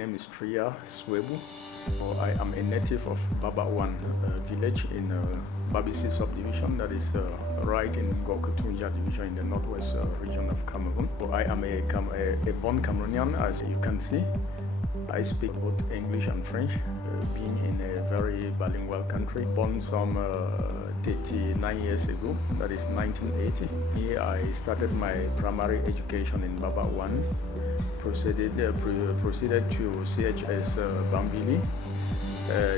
name is Tria Swebu. I am a native of Babawan village in Babisi subdivision, that is right in Gokutunja division in the northwest region of Cameroon. I am a born Cameroonian, as you can see. I speak both English and French, being in a very bilingual country. Born some 39 years ago, that is 1980. Here I started my primary education in Babawan, proceeded to CHS Bambili.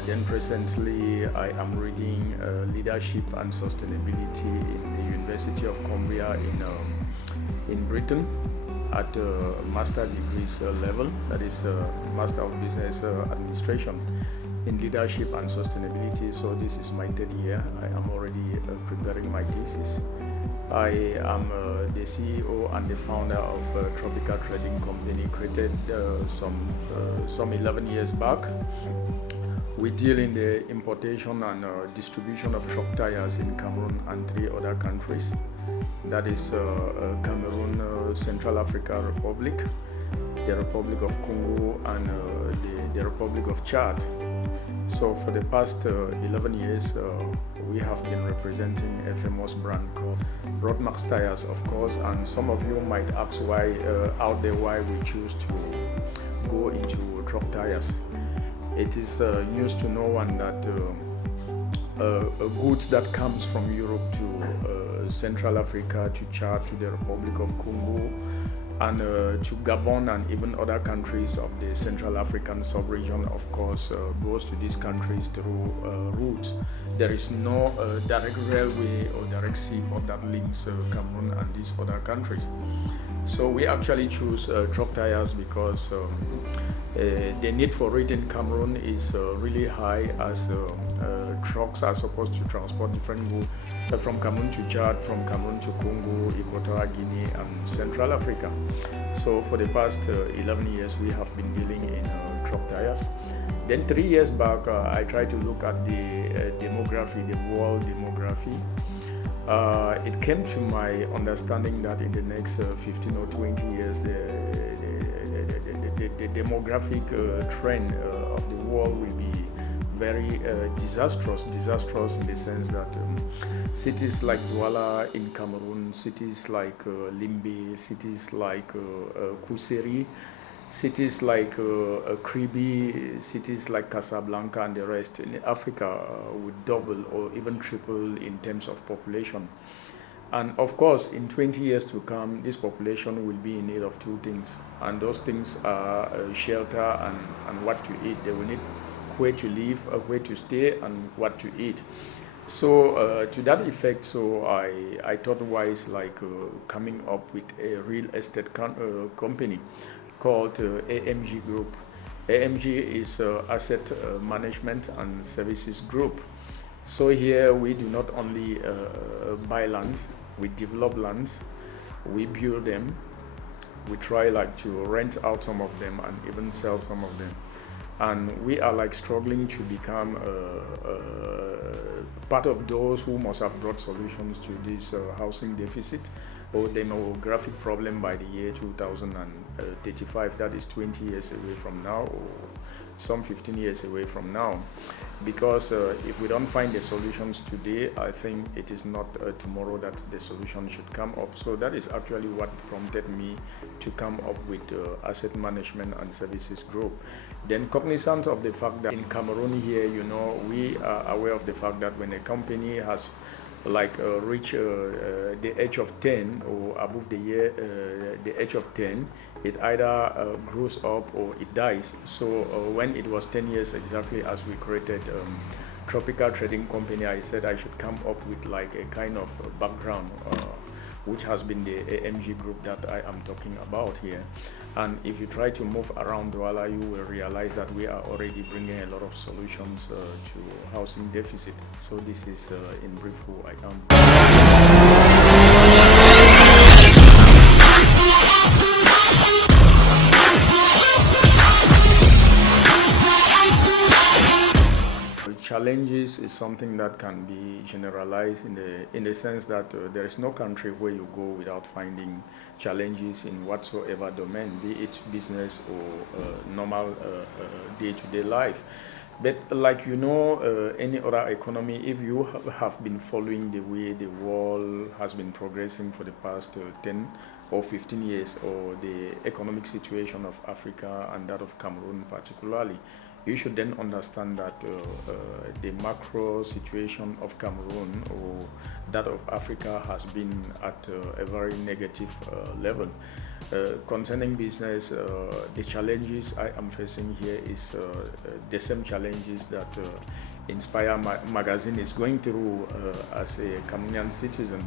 Then presently I am reading leadership and sustainability in the University of Cumbria in Britain at master degrees level, that is Master of Business Administration in leadership and sustainability. So this is my third year. I am already preparing my thesis. I am the CEO and the founder of a tropical trading company created some 11 years back. We deal in the importation and distribution of truck tires in Cameroon and 3 other countries. That is Cameroon, Central African Republic, the Republic of Congo, and the Republic of Chad. So for the past 11 years, we have been representing a famous brand called Roadmax Tires, of course, and some of you might ask why we choose to go into truck tires. It is news to no one that goods that comes from Europe to Central Africa, to Chad, to the Republic of Congo, and to Gabon and even other countries of the Central African sub-region, of course, goes to these countries through routes. There is no direct railway or direct seaport that links Cameroon and these other countries. So we actually choose truck tires because the need for it in Cameroon is really high, as trucks are supposed to transport different goods from Cameroon to Chad, from Cameroon to Congo, Equatorial Guinea, and Central Africa. So for the past 11 years, we have been dealing in truck tires. Then 3 years back, I tried to look at the demography, the world demography. It came to my understanding that in the next 15 or 20 years, the demographic trend of the world will be very disastrous in the sense that cities like Douala in Cameroon, cities like Limbe, cities like Kuseri, cities like Kribi, cities like Casablanca and the rest in Africa would double or even triple in terms of population. And of course, in 20 years to come, this population will be in need of 2 things. And those things are shelter and what to eat. They will need where to live, where to stay, and what to eat. So to that effect, so I thought wise coming up with a real estate company called AMG Group. AMG is Asset Management and Services Group. So here we do not only buy lands, we develop lands, we build them, we try to rent out some of them and even sell some of them. And we are struggling to become part of those who must have brought solutions to this housing deficit or demographic problem by the year 2035. That is 20 years away from now, or some 15 years away from now. Because if we don't find the solutions today, I think it is not tomorrow that the solution should come up. So that is actually what prompted me to come up with Asset Management and Services Group. Then cognizant of the fact that in Cameroon here, we are aware of the fact that when a company has reach the age of 10 or above the age of 10, it either grows up or it dies. So when it was 10 years exactly as we created Tropical Trading Company, I said I should come up with a kind of background which has been the AMG Group that I am talking about here. And if you try to move around Douala, you will realize that we are already bringing a lot of solutions to housing deficit. So this is in brief who I am. Challenges is something that can be generalized in the sense that there is no country where you go without finding challenges in whatsoever domain, be it business or normal day-to-day life. But like any other economy, if you have been following the way the world has been progressing for the past 10 or 15 years, or the economic situation of Africa and that of Cameroon particularly, you should then understand that the macro situation of Cameroon or that of Africa has been at a very negative level. Concerning business, the challenges I am facing here is the same challenges that Inspire magazine is going through as a Cameroonian citizen,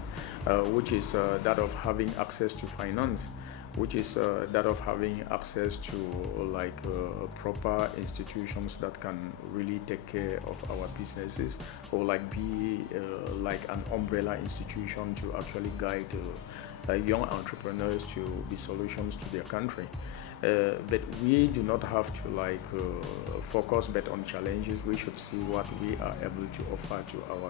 which is that of having access to finance, which is that of having access to proper institutions that can really take care of our businesses, or be like an umbrella institution to actually guide young entrepreneurs to be solutions to their country. But we do not have to focus but on challenges. We should see what we are able to offer to our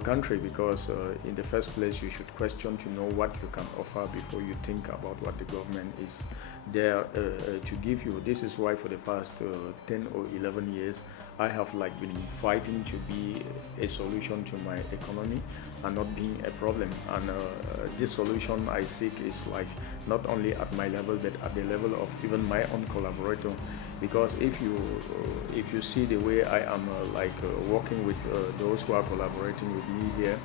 country, because in the first place you should question to know what you can offer before you think about what the government is there to give you. This is why for the past 10 or 11 years I have been fighting to be a solution to my economy and not being a problem. And this solution I seek is not only at my level but at the level of even my own collaborator. Because if you see the way I am working with those who are collaborating with me here,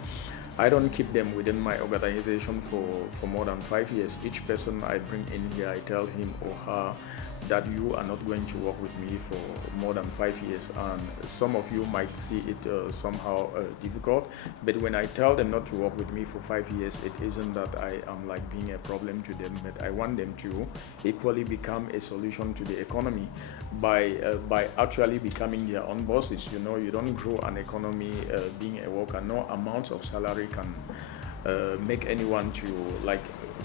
I don't keep them within my organization for more than 5 years. Each person I bring in here, I tell him or her that you are not going to work with me for more than 5 years. And some of you might see it somehow difficult, but when I tell them not to work with me for 5 years, it isn't that I am being a problem to them, but I want them to equally become a solution to the economy by actually becoming their own bosses. You don't grow an economy being a worker. No amount of salary can make anyone to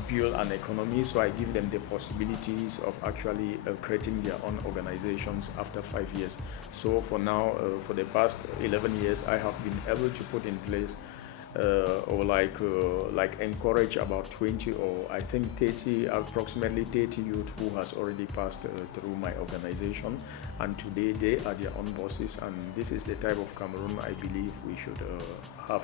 build an economy. So I give them the possibilities of actually creating their own organizations after 5 years. So for now, for the past 11 years, I have been able to put in place encourage about 20 or I think 30, approximately 30 youth who has already passed through my organization, and today they are their own bosses. And this is the type of Cameroon I believe we should have.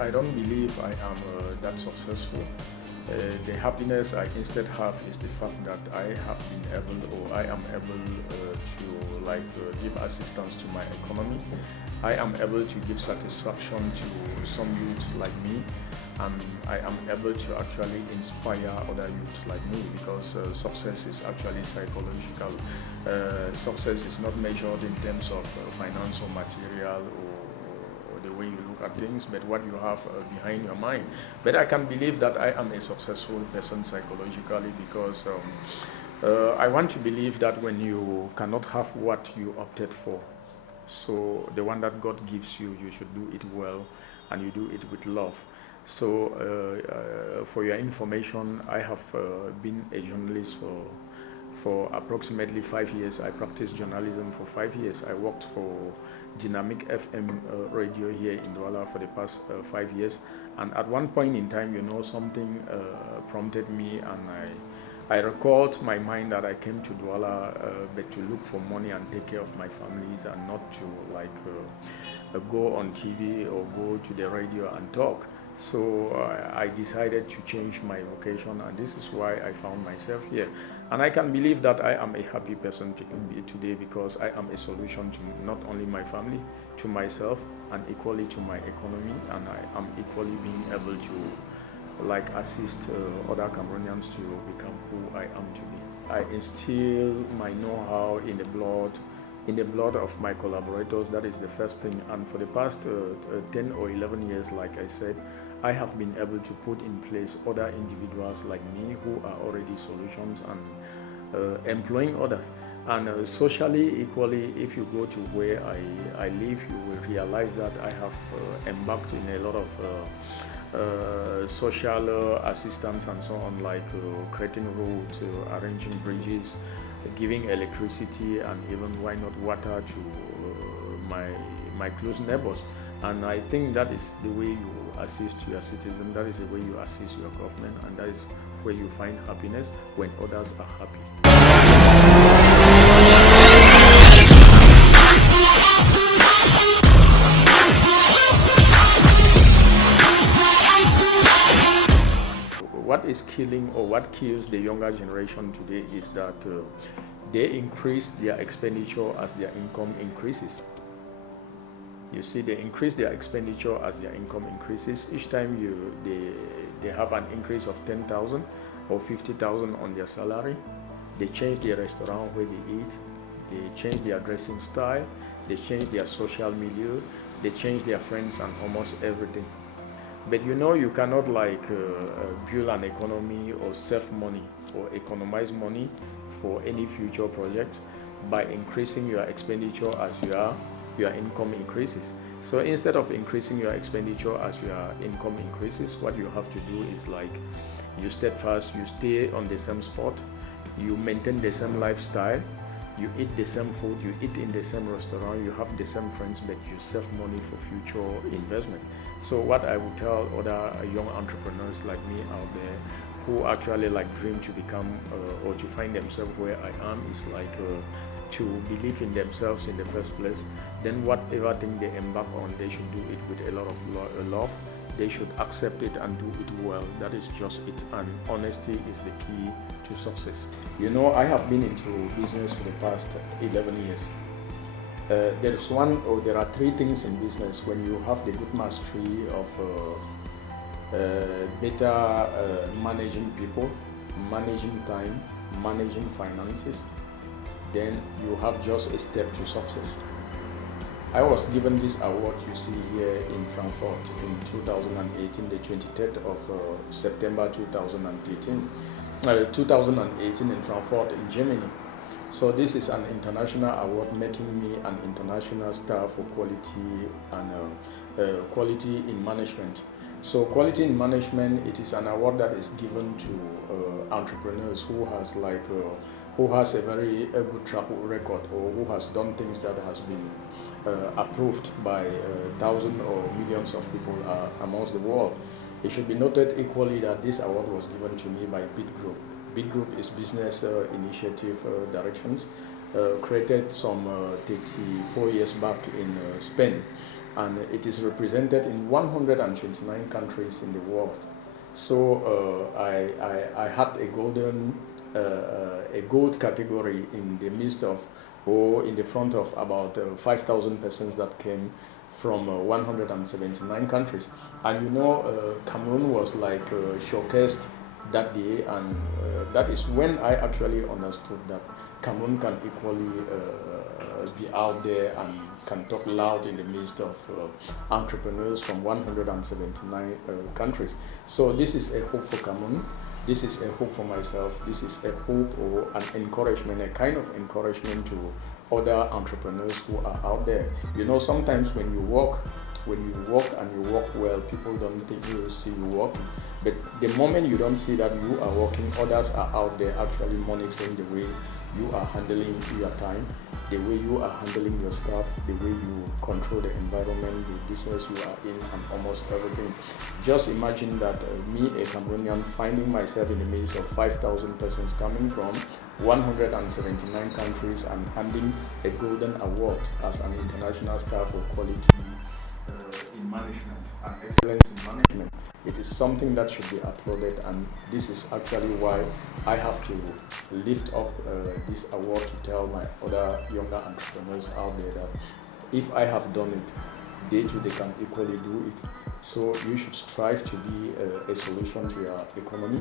I don't believe I am that successful. The happiness I instead have is the fact that I have been able, or I am able to give assistance to my economy. I am able to give satisfaction to some youth like me, and I am able to actually inspire other youths like me, because success is actually psychological. Success is not measured in terms of finance or material or the way you look at things, but what you have behind your mind. But I can believe that I am a successful person psychologically, because I want to believe that when you cannot have what you opted for, so the one that God gives you, you should do it well, and you do it with love. So for your information, I have been a journalist for approximately 5 years. I practiced journalism for 5 years. I worked for Dynamic FM radio here in Douala for the past 5 years. And at one point in time, something prompted me, and I recalled my mind that I came to Douala but to look for money and take care of my families, and not to go on TV or go to the radio and talk. So I decided to change my vocation, and this is why I found myself here. And I can believe that I am a happy person today, because I am a solution to not only my family, to myself, and equally to my economy. And I am equally being able to assist other Cameroonians to become who I am today. I instill my know-how in the blood of my collaborators. That is the first thing. And for the past 10 or 11 years, like I said, I have been able to put in place other individuals like me who are already solutions, and employing others. And socially, equally, if you go to where I live, you will realize that I have embarked in a lot of social assistance and so on, creating roads, arranging bridges, giving electricity and even why not water to my close neighbors. And I think that is the way you assist your citizens, that is the way you assist your government, and that is where you find happiness when others are happy. What is killing or what kills the younger generation today is that they increase their expenditure as their income increases. You see, they increase their expenditure as their income increases. Each time they have an increase of 10,000 or 50,000 on their salary, they change their restaurant where they eat, they change their dressing style, they change their social milieu, they change their friends and almost everything. But you cannot build an economy or save money or economize money for any future project by increasing your expenditure as your income increases. So instead of increasing your expenditure as your income increases, what you have to do is you steadfast, you stay on the same spot, you maintain the same lifestyle, you eat the same food, you eat in the same restaurant, you have the same friends, but you save money for future investment. So what I would tell other young entrepreneurs like me out there who actually dream to become or to find themselves where I am is to believe in themselves in the first place. Then whatever thing they embark on, they should do it with a lot of love. They should accept it and do it well. That is just it, and honesty is the key to success. I have been into business for the past 11 years. There are three things in business. When you have the good mastery of better managing people, managing time, managing finances, then you have just a step to success. I was given this award you see here in Frankfurt in 2018, the 23rd of September 2018 in Frankfurt in Germany. So this is an international award making me an international star for quality and quality in management. So quality in management, it is an award that is given to entrepreneurs who has a very good track record, or who has done things that has been approved by thousands or millions of people amongst the world. It should be noted equally that this award was given to me by Bit Group. Bit Group is business initiative directions created some 34 years back in Spain, and it is represented in 129 countries in the world. So I had a gold category in the midst of, or in the front of about 5,000 persons that came from 179 countries. And Cameroon was showcased that day, and that is when I actually understood that Cameroon can equally be out there and can talk loud in the midst of entrepreneurs from 179 countries. So this is a hope for Cameroon. This is a hope for myself. This is a hope or an encouragement, a kind of encouragement to other entrepreneurs who are out there. Sometimes when you walk and you walk well, people don't think you will see you walking. But the moment you don't see that you are walking, others are out there actually monitoring the way you are handling your time, the way you are handling your staff, the way you control the environment, the business you are in, and almost everything. Just imagine that me, a Cameroonian, finding myself in the midst of 5,000 persons coming from 179 countries and handing a golden award as an international star for quality in management and excellence in management. It is something that should be applauded, and this is actually why I have to lift up this award to tell my other younger entrepreneurs out there that if I have done it, they too, they can equally do it. So you should strive to be a solution to your economy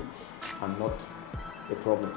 and not a problem.